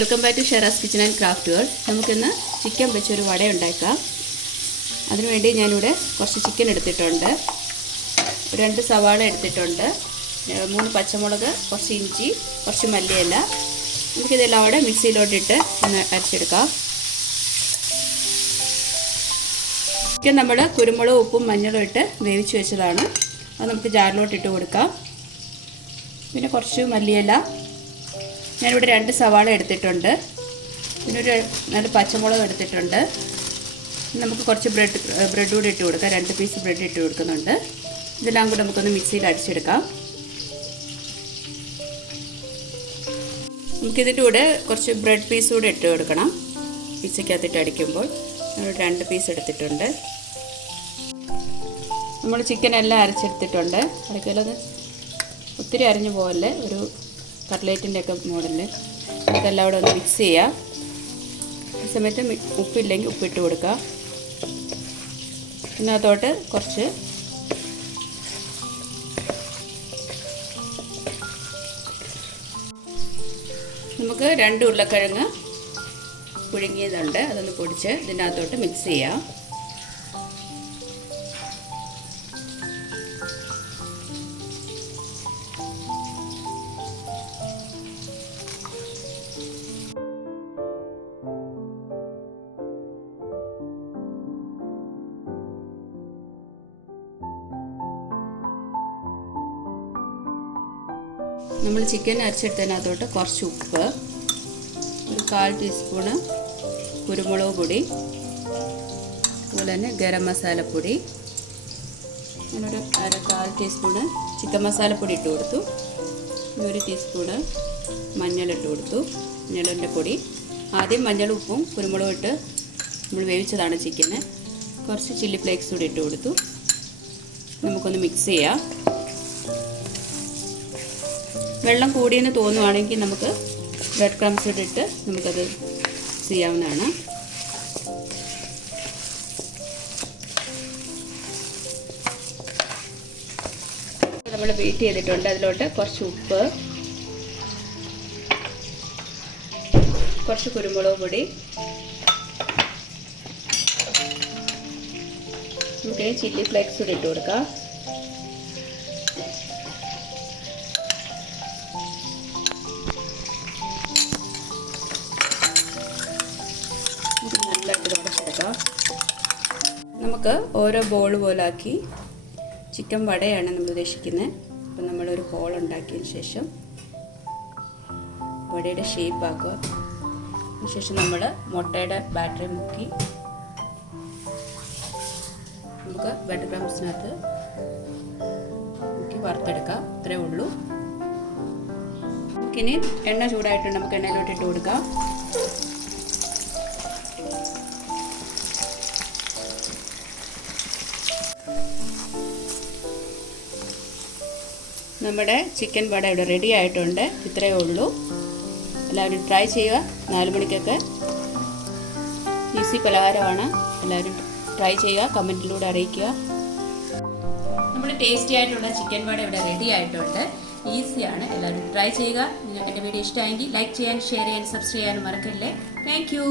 Welcome back to Sheraz kitchen and craft world. നമുക്കിന്ന് chicken വെച്ചൊരു വട ഉണ്ടാക്കാം. അതിനുവേണ്ടി ഞാനിവിടെ കുറച്ച് ചിക്കൻ എടുത്തിട്ടുണ്ട്, 2 സവാള എടുത്തിട്ടുണ്ട്, 3 പച്ചമുളക്, കുറച്ച് ഇഞ്ചി, കുറച്ച് മല്ലിയില. നമുക്കിതെല്ലാം അവിടെ മിക്സിയിലോട്ടിട്ട് ഒന്ന് അരച്ചെടുക്കാം. ചിക്കൻ നമ്മൾ കുരുമുളക്, ഉപ്പും മഞ്ഞളും ഇട്ട് വേവിച്ച് വെച്ചതാണ്. അത് നമുക്ക് ജാറിലോട്ടിട്ട് കൊടുക്കാം. പിന്നെ കുറച്ച് മല്ലിയില, ഞാനിവിടെ 2 സവാള എടുത്തിട്ടുണ്ട്, പിന്നെ ഒരു 4 പച്ചമുളക് എടുത്തിട്ടുണ്ട്. നമുക്ക് കുറച്ച് ബ്രെഡ് കൂടി ഇട്ട് കൊടുക്കാം, 2 പീസ് ബ്രെഡ് ഇട്ട് കൊടുക്കുന്നുണ്ട്. ഇതെല്ലാം കൂടി നമുക്കൊന്ന് മിക്സിയിൽ അടിച്ചെടുക്കാം. നമുക്കിതിൻ്റെ കൂടെ കുറച്ച് ബ്രെഡ് പീസ് കൂടി ഇട്ട് കൊടുക്കണം. പിസയ്ക്കകത്തിട്ട് അടിക്കുമ്പോൾ 2 പീസ് എടുത്തിട്ടുണ്ട്. നമ്മൾ ചിക്കൻ എല്ലാം അരച്ചെടുത്തിട്ടുണ്ട്. അരക്കലൊന്ന് ഒത്തിരി അരിഞ്ഞു പോകല്ലേ, ഒരു കട്ട്ലേറ്റിൻ്റെ ഒക്കെ മോഡലിൽ. ഇതെല്ലാം കൂടെ ഒന്ന് മിക്സ് ചെയ്യാം. ഈ സമയത്ത് ഉപ്പില്ലെങ്കിൽ ഉപ്പിട്ട് കൊടുക്കുക. ഇതിനകത്തോട്ട് കുറച്ച് നമുക്ക് 2 ഉരുളക്കിഴങ്ങ് പുഴുങ്ങിയതുണ്ട്, അതൊന്ന് പൊടിച്ച് ഇതിനകത്തോട്ട് മിക്സ് ചെയ്യാം. നമ്മൾ ചിക്കൻ അരച്ചെടുത്തതിനകത്തോട്ട് കുറച്ച് ഉപ്പ്, ഒരു 1/4 ടീസ്പൂണ് കുരുമുളക് പൊടി, അതുപോലെ തന്നെ ഗരം മസാലപ്പൊടി, ഞാനൊരു 1/4 ടീസ്പൂണ് ചിക്കൻ മസാലപ്പൊടി ഇട്ട് കൊടുത്തു. 1 ടീസ്പൂണ് മഞ്ഞളിട്ട് കൊടുത്തു, മഞ്ഞളിൻ്റെ പൊടി. ആദ്യം മഞ്ഞളും ഉപ്പും കുരുമുളകും ഇട്ട് നമ്മൾ വേവിച്ചതാണ് ചിക്കന്. കുറച്ച് ചില്ലി ഫ്ലേക്സ് കൂടി ഇട്ട് കൊടുത്തു. നമുക്കൊന്ന് മിക്സ് ചെയ്യാം. വെള്ളം കൂടിയെന്ന് തോന്നുവാണെങ്കിൽ നമുക്ക് ബ്രെഡ് ക്രംസ് ഇട്ടിട്ട് നമുക്കത് ചെയ്യാവുന്നതാണ്. നമ്മൾ ബീറ്റ് ചെയ്തിട്ടുണ്ട്. അതിലോട്ട് കുറച്ച് ഉപ്പ്, കുറച്ച് കുരുമുളക് പൊടി, നമുക്ക് ചില്ലി ഫ്ലേക്സ് കൂടി ഇട്ട് കൊടുക്കാം. നമുക്ക് ഓരോ ബോൾ പോലാക്കി, ചിക്കൻ വടയാണ് നമ്മൾ ഉദ്ദേശിക്കുന്നത്. അപ്പം നമ്മളൊരു ഹോൾ ഉണ്ടാക്കിയതിന് ശേഷം വടയുടെ ഷേപ്പ് ആക്കുക. അതിനുശേഷം നമ്മൾ മുട്ടയുടെ ബാറ്ററി മുക്കി നമുക്ക് ബ്രെഡ് ക്രംസിനകത്ത് മുക്കി വറുത്തെടുക്കാം. ഇത്രേ ഉള്ളൂ. ഇനി എണ്ണ ചൂടായിട്ടുണ്ട്, നമുക്ക് എണ്ണയിലോട്ട് ഇട്ട് കൊടുക്കാം. നമ്മുടെ ചിക്കൻ വട ഇവിടെ റെഡി ആയിട്ടുണ്ട്. ഇത്രയേ ഉള്ളൂ. എല്ലാവരും ട്രൈ ചെയ്യുക. 4 മണിക്കൊക്കെ ഈസി പലഹാരമാണ്. എല്ലാവരും ട്രൈ ചെയ്യുക, കമൻറ്റിലൂടെ അറിയിക്കുക. നമ്മുടെ ടേസ്റ്റി ആയിട്ടുള്ള ചിക്കൻ വട ഇവിടെ റെഡി ആയിട്ടുണ്ട്. ഈസിയാണ്, എല്ലാവരും ട്രൈ ചെയ്യുക. നിങ്ങൾക്ക് എൻ്റെ വീഡിയോ ഇഷ്ടമായെങ്കിൽ ലൈക്ക് ചെയ്യാൻ, ഷെയർ ചെയ്യാൻ, സബ്സ്ക്രൈബ് ചെയ്യാനും മറക്കല്ലേ. Thank you.